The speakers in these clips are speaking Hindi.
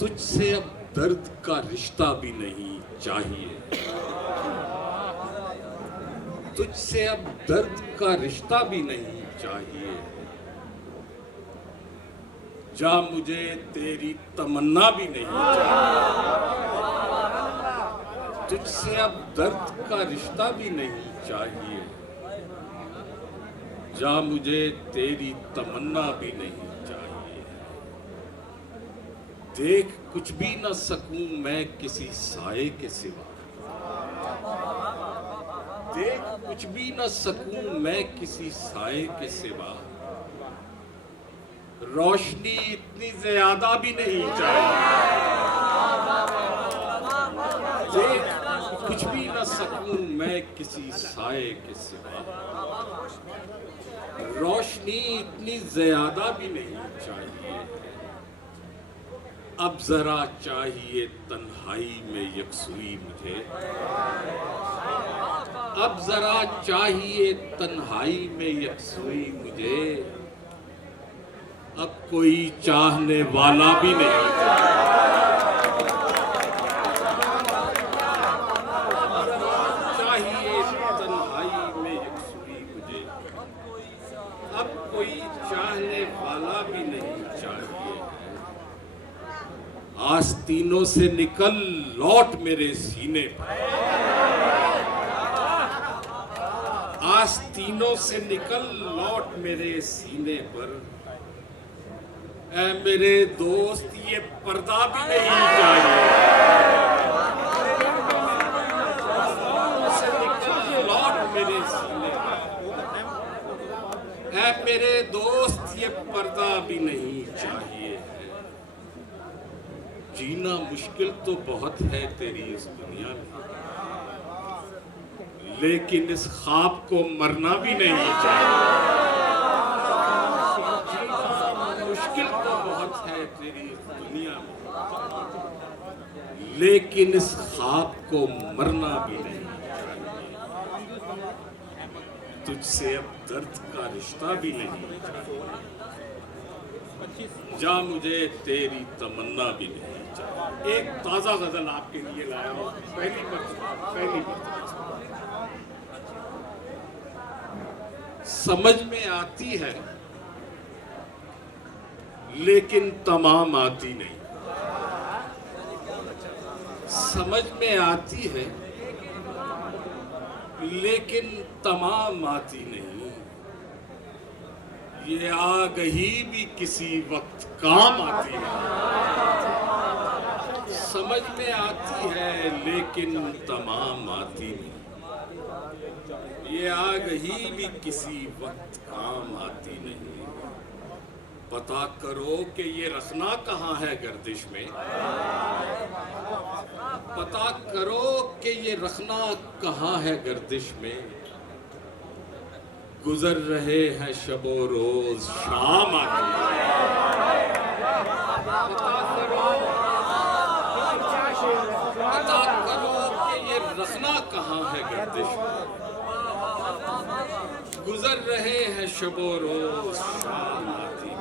तुझसे अब दर्द का रिश्ता भी नहीं चाहिए, तुझसे अब दर्द का रिश्ता भी नहीं चाहिए। जा मुझे तेरी तमन्ना भी नहीं चाहिए, तुझसे अब दर्द का रिश्ता भी नहीं चाहिए। जा मुझे तेरी तमन्ना भी नहीं चाहिए। देख कुछ भी न सकूं मैं किसी साए के सिवा, देख कुछ भी न सकूं मैं किसी साए के सिवा। रोशनी इतनी ज्यादा भी नहीं चाहिए। देख कुछ भी न सकूं मैं किसी साए के सिवा। रोशनी इतनी ज्यादा भी नहीं चाहिए। अब जरा चाहिए तन्हाई में यकसुई मुझे, अब जरा चाहिए तन्हाई में यकसुई मुझे। अब कोई चाहने वाला भी नहीं चाहिए तन्हाई में यकसुई मुझे। अब कोई चाहने वाला भी नहीं चाहिए। आस्तीनों से निकल लौट मेरे सीने पर, आस्तीनों से निकल लौट मेरे सीने पर। ऐ मेरे दोस्त ये पर्दा भी नहीं चाहिए। से निकल लौट मेरे सीने पर। ऐ मेरे दोस्त ये पर्दा भी नहीं चाहिए। जीना मुश्किल तो बहुत है तेरी इस दुनिया में, लेकिन इस ख्वाब को मरना भी नहीं चाहिए। मुश्किल तो बहुत है तेरी इस दुनिया में, लेकिन इस ख्वाब को मरना भी नहीं चाहिए। तुझसे अब दर्द का रिश्ता भी नहीं चाहिए। जा मुझे तेरी तमन्ना भी नहीं चाहिए। एक ताजा गजल आपके लिए लाया हूं, पहली मर्तबा समझ में आती है लेकिन तमाम आती नहीं। समझ में आती है लेकिन तमाम आती नहीं। ये आ गई भी किसी वक्त काम आती है। समझ में आती है लेकिन तमाम आती नहीं। ये आ गई भी किसी वक्त काम आती नहीं। पता करो कि ये रखना कहाँ है गर्दिश में, पता करो कि ये रखना कहाँ है गर्दिश में। गुजर रहे हैं शबो रोज शाम आती है। पता करो कि ये रखना कहाँ है गर्दिश में। गुजर रहे हैं शबो रोज शाम आती है।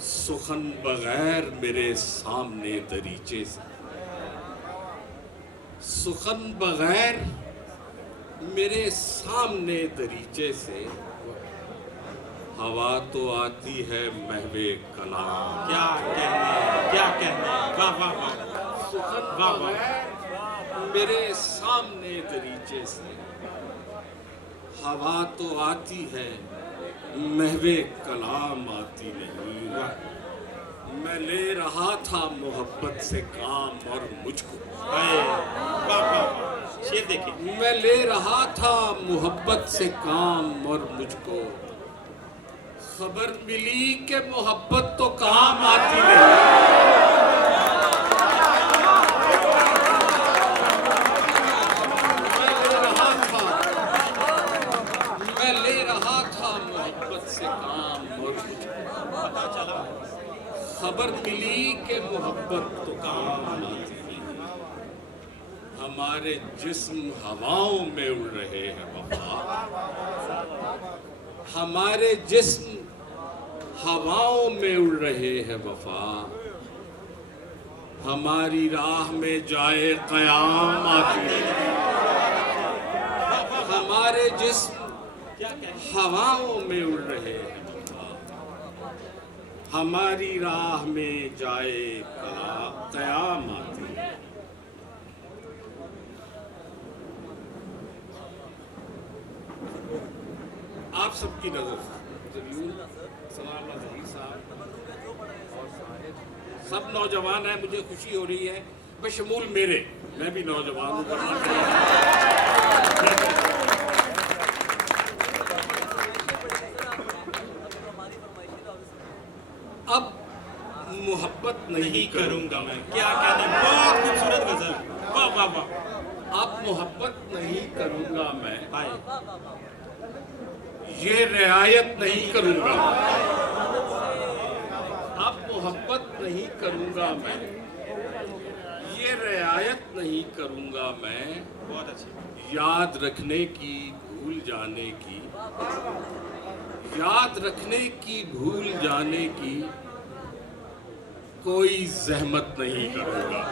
सुखन बगैर मेरे सामने दरीचे से, सुखन बगैर मेरे सामने दरीचे से। हवा तो आती है महवे कलाम। क्या कहने, क्या कहने, वाह वाह वाह। सुखन बगैर मेरे सामने दरीचे से। हवा तो आती है महवे कलाम आती नहीं। मैं ले रहा था मोहब्बत से काम और मुझको, शेर देखिए, मैं ले रहा था मोहब्बत से काम और मुझको। खबर मिली कि मोहब्बत तो काम आती नहीं। मैं ले रहा था मोहब्बत से काम और मुझको। पता चला खबर मिली कि मोहब्बत तो काम आती नहीं। हमारे जिस्म हवाओं में उड़ रहे हैं वफा, हमारे जिस्म हवाओं में उड़ रहे हैं वफा। हमारी राह में जाए क़याम आती नहीं, हमारे जिस्म क्या कहने हवाओं में उड़ रहे हैं, हमारी राह में जाए क़याम आती है। आप सबकी नजर सब नौजवान हैं, मुझे खुशी हो रही है, बशमूल मेरे, मैं भी नौजवान हूँ। अब मोहब्बत नहीं करूंगा मैं, क्या कहने, बहुत खूबसूरत गजल, वाह वाह वाह। अब मोहब्बत नहीं करूंगा मैं, हाय ये रियायत नहीं करूंगा, अब मोहब्बत नहीं करूंगा मैं, ये रियायत नहीं करूंगा मैं, बहुत अच्छी। याद रखने की भूल जाने की, याद रखने की भूल जाने की कोई जहमत नहीं करूंगा,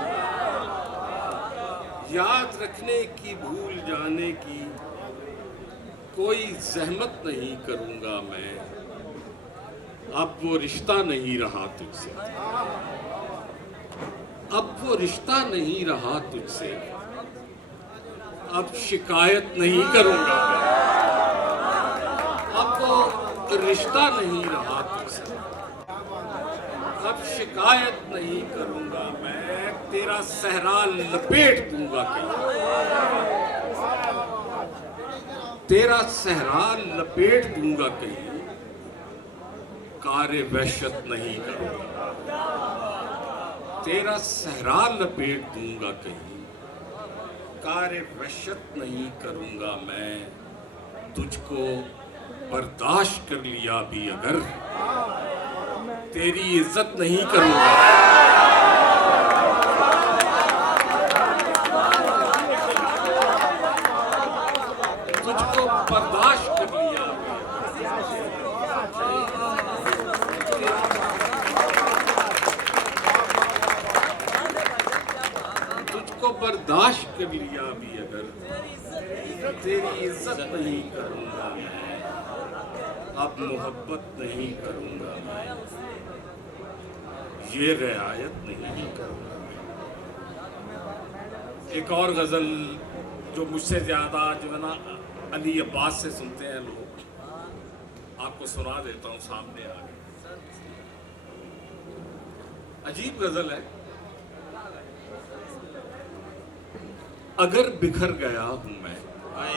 याद रखने की भूल जाने की कोई जहमत नहीं करूंगा मैं। अब वो रिश्ता नहीं रहा तुझसे, अब वो रिश्ता नहीं रहा तुझसे, अब शिकायत नहीं करूंगा मैं, अब वो रिश्ता नहीं रहा तुझसे, अब शिकायत नहीं करूंगा मैं, तेरा सहरा लपेट दूंगा कहीं, तेरा सहरा लपेट दूंगा कहीं, कारे वहशत नहीं करूंगा, तेरा सहरा लपेट दूंगा कहीं, कारे वहशत नहीं करूंगा मैं। तुझको बर्दाश्त कर लिया भी अगर, तेरी इज्जत नहीं करूंगा, तुझको बर्दाश्त कर लिया, तुझको बर्दाश्त कर लिया भी अगर, तेरी इज्जत नहीं करूंगा मैं, अब मोहब्बत नहीं करूंगा मैं, ये रियायत नहीं करूंगा। एक और गजल जो मुझसे ज्यादा जो है ना अली अब्बास से सुनते हैं लोग, आपको सुना देता हूँ सामने आ गए। अजीब गजल है। अगर बिखर गया हूं मैं, हाय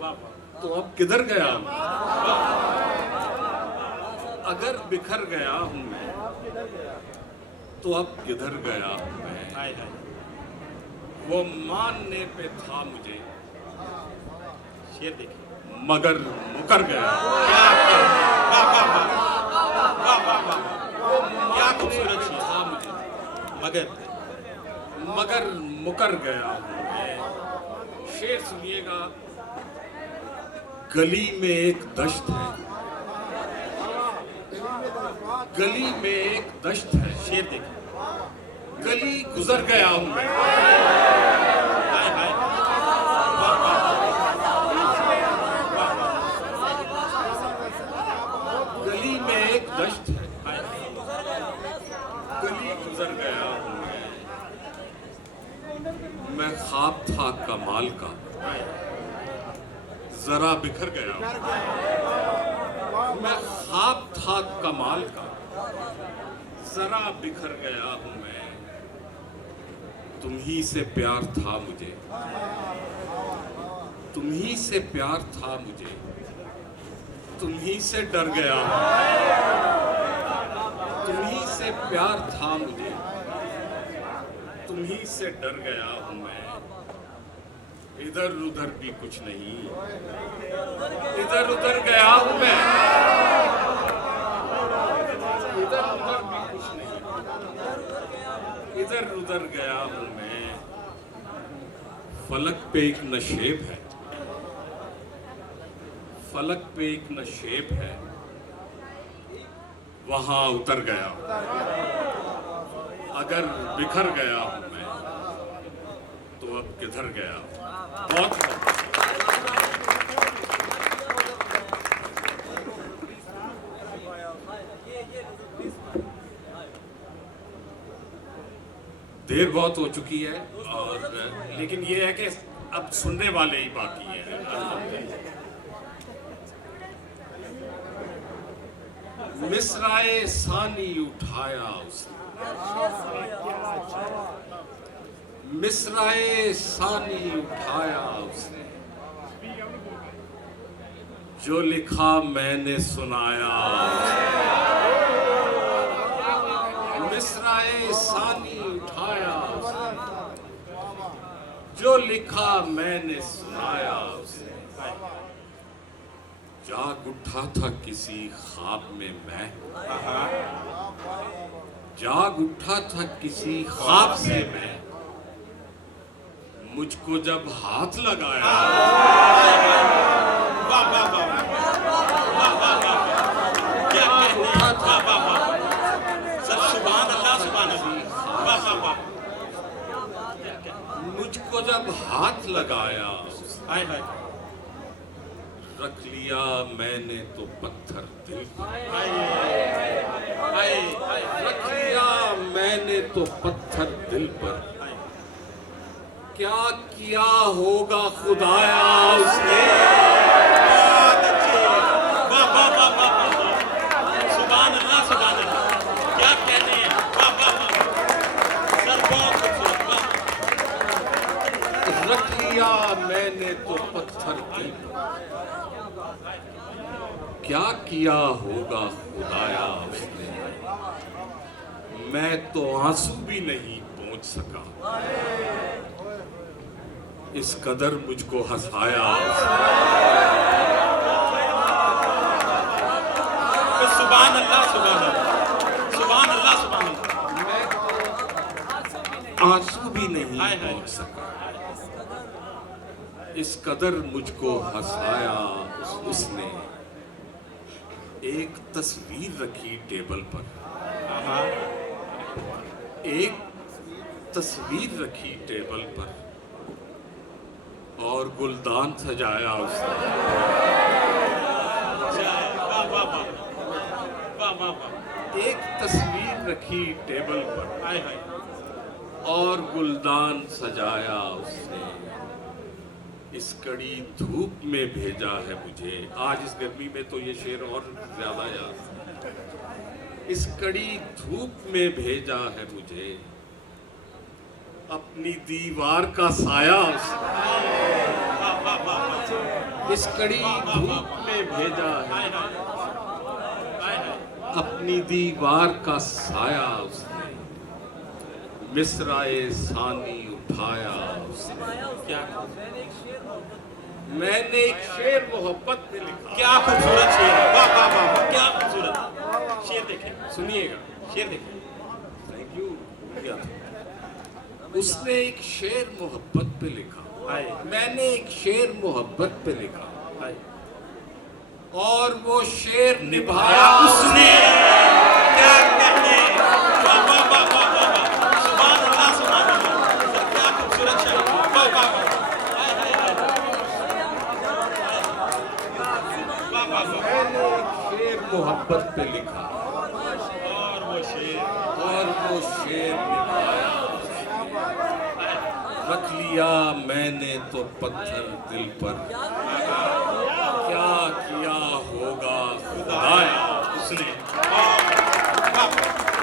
वाह वाह। तो अब किधर गया हूं, अगर बिखर गया हूं मैं, तो अब किधर गया हूं मैं। हाय हाय वो मानने पे था मुझे, शेर देखिए, मगर मुकर गया। क्या कहने, वाह वाह वाह वाह वाह वाह। क्या खूबसूरत शेर था मुझे, मगर मुकर गया हूं मैं। शेर सुनिएगा। गली में एक दश्त है, गली में एक दश्त है, शेर देखिए, गली गुजर गया हूं मैं। हाय हाय वाह वाह। गली में एक दश्त है, हाय गली गुजर गया हूं मैं ख्वाब था कमाल का, जरा बिखर गया हूं मैं ख्वाब था कमाल का, जरा बिखर गया हूं मैं। तुम ही से प्यार था मुझे, तुम ही से प्यार था मुझे, तुम ही से डर गया हूं, तुम ही से प्यार था मुझे, तुम ही से डर गया हूं मैं। इधर उधर भी कुछ नहीं, इधर उधर गया हूं मैं, इधर उधर भी कुछ नहीं, इधर उधर गया हूं मैं। फलक पे एक नशेब है, फलक पे एक नशेब है, वहां उतर गया हूं। अगर बिखर गया हूं मैं तो अब किधर गया? बहुत देर बहुत हो चुकी है, और लेकिन ये है कि अब सुनने वाले ही बाकी हैं। मिसराए सानी उठाया उसने, मिसराए सानी उठाया उसने, जो लिखा मैंने सुनाया। मिसराए सानी उठाया उसने, जो लिखा मैंने सुनाया उसने। जाग उठा था किसी ख्वाब में मैं, जाग उठा था किसी ख्वाब से मैं, मुझको जब हाथ लगाया। मुझको जब हाथ लगाया, रख लिया मैंने तो पत्थर दिल पर, रख लिया मैंने तो पत्थर दिल पर। क्या किया होगा खुदाया उसने? सुभान अल्लाह, सुभान अल्लाह, क्या कहते हैं। सर बहुत खूबसूरत। रख लिया मैंने तो पत्थर दिल पर, क्या किया होगा खुदाया उसने? मैं तो आंसू भी नहीं पहुंच सका, इस कदर मुझको हंसाया उसने। सुभान अल्लाह, सुभान अल्लाह, सुभान अल्लाह, सुभान अल्लाह। मैं तो आंसू भी नहीं पहुंच सका, इस कदर मुझको हंसाया उसने। एक तस्वीर रखी टेबल पर, एक तस्वीर रखी टेबल पर, और गुलदान सजाया उसने। एक तस्वीर रखी टेबल पर, और गुलदान सजाया उसने। इस कड़ी धूप में भेजा है मुझे, आज इस गर्मी में तो ये शेर और ज्यादा याद। इस कड़ी धूप में भेजा है मुझे, अपनी दीवार का साया उसने। इस कड़ी धूप में भेजा है, अपनी दीवार का साया उसने। मिसराए सानी उठाया उसने। क्या मैंने एक शेर मोहब्बत में लिखा। क्या खूबसूरत शेर है। वाह वाह वाह वाह, क्या खूबसूरत शेर। देखें, सुनिएगा, शेर देखें। Thank you. उसने एक शेर मोहब्बत पे लिखा, मैंने एक शेर मोहब्बत पे लिखा, और वो शेर निभाया उसने। क्या कहते हैं। वाह वाह वाह वाह वाह वाह, सुभान अल्लाह, सुभान अल्लाह, क्या खूबसूरत शेर। वाह वाह वाह, मैंने एक शेर मोहब्बत पे लिखा, और वो शेर निभाया। रख लिया मैंने तो पत्थर दिल पर, क्या किया होगा खुदाया उसने।